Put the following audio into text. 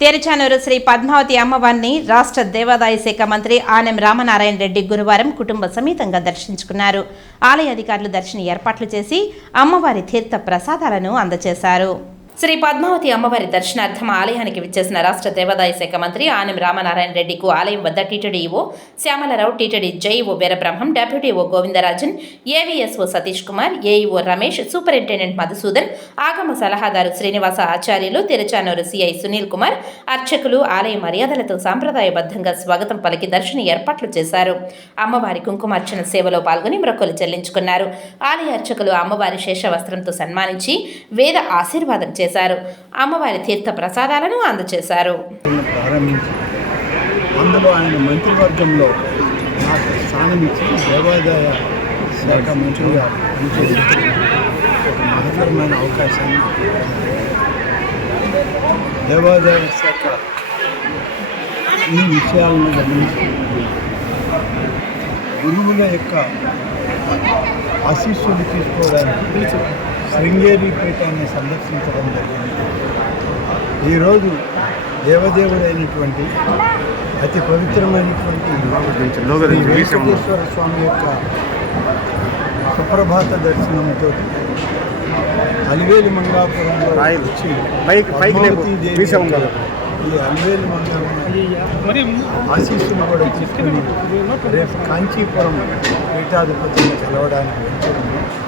తెరచానూరు శ్రీ పద్మావతి అమ్మవారిని రాష్ట్ర దేవాదాయ శాఖ మంత్రి ఆనం రామనారాయణ రెడ్డి గురువారం కుటుంబ సమేతంగా దర్శించుకున్నారు. ఆలయ అధికారులు దర్శన ఏర్పాట్లు చేసి అమ్మవారి తీర్థ ప్రసాదాలను అందజేశారు. శ్రీ పద్మావతి అమ్మవారి దర్శనార్థం ఆలయానికి విచ్చేసిన రాష్ట్ర దేవాదాయ శాఖ మంత్రి ఆనం రామనారాయణ రెడ్డికు ఆలయం వద్ద TTD EO Shyamala Rao TTD JEO Veerabrahmam deputy EO Govindarajan AVSO Satish Kumar AEO Ramesh superintendent Madhusudan ఆగమ సలహాదారు శ్రీనివాస ఆచార్యులు తిరుచానూరు సిఐ సునీల్ కుమార్ అర్చకులు ఆలయ మర్యాదలతో సాంప్రదాయబద్ధంగా స్వాగతం పలికి దర్శన ఏర్పాట్లు చేశారు. అమ్మవారి కుంకుమార్చన సేవలో పాల్గొని మ్రొక్కులు చెల్లించుకున్నారు. ఆలయ అర్చకులు అమ్మవారి శేష వస్త్రంతో సన్మానించి వేద ఆశీర్వాదం చేశారు. చేశారు. అమ్మవారి తీర్థ ప్రసాదాలను అందజేశారు అందులో ఆయన మంత్రివర్గంలో నాకు స్థానం ఇచ్చి దేవాదాయ శాఖ మంత్రిగా పనిచేసి ఒక మహత్తరమైన అవకాశాన్ని దేవాదాయ శాఖ ఈ విషయాలను గమనించి గురువుల యొక్క ఆశీస్సులు తీసుకోవడానికి శృంగేరి పీఠాన్ని సందర్శించడం జరిగింది. ఈరోజు దేవదేవుడైనటువంటి అతి పవిత్రమైనటువంటి వెంకటేశ్వర స్వామి యొక్క సుప్రభాత దర్శనంతో అలివేలి మంగాపురంలో వచ్చి ఈ అలివేలి మంగాపురం ఆశీస్సులు కూడా తీసుకుని రేపు కాంచీపురం పీఠాధిపతిని కలవడానికి వచ్చాము